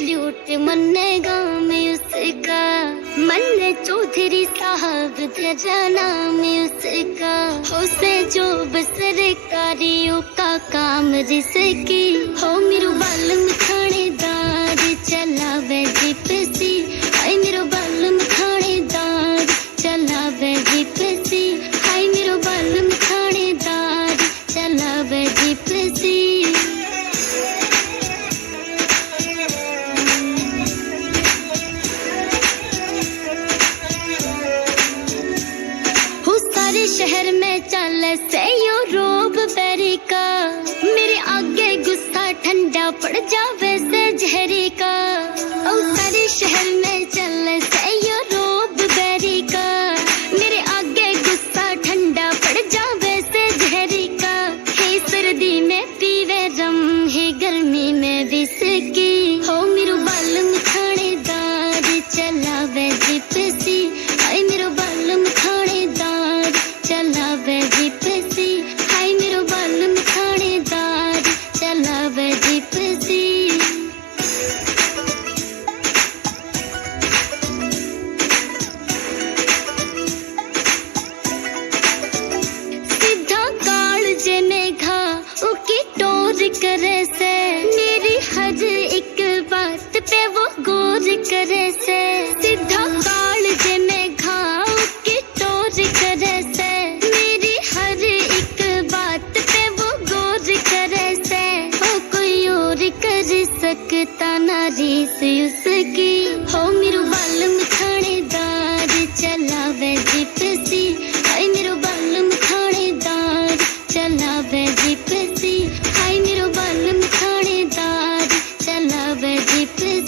Salute मन्नेगा मैं उसका। मन्ने चौधरी साहब तेरा नाम उसका। उसे जो सरकारियों का काम रिसकी हो। मेरो बालम थानेदार चलावे जिपसी। हाय मेरो बालम थानेदार चलावे जिपसी। हाय मेरो बालम थानेदार चलावे जिपसी। शहर में चले से यो रोब बेरी का। मेरे आगे गुस्सा ठंडा पड़ जावे से जहरी का। ओ सारे शहर में चले से यो रोब बेरी का। मेरे आगे गुस्सा ठंडा पड़ जावे से जहरी का। हे सर्दी में पीवे रम, हे गर्मी में विस्की हो। मेरो बालम थानेदार चलावे जिपसी। हाय मेरो बालम थानेदार चलावे जिपसी। हाय मेरो बालम थानेदार चलावे जिपसी। सीधा काल जे मेघा उकी टोर करे से। मेरी हर एक बात पे वो गौर करे से। सीधा काल जे मेघा उकी टोर करे से। मेरी हर एक बात पे वो गौर करे से। हो कोई और कर सकता ना रीस उसकी हो। मेरो बालम थानेदार चलावे जिपसी। हाय मेरो बालम थानेदार चलावे जिपसी। हाय मेरो बालम थानेदार चलावे जिपसी।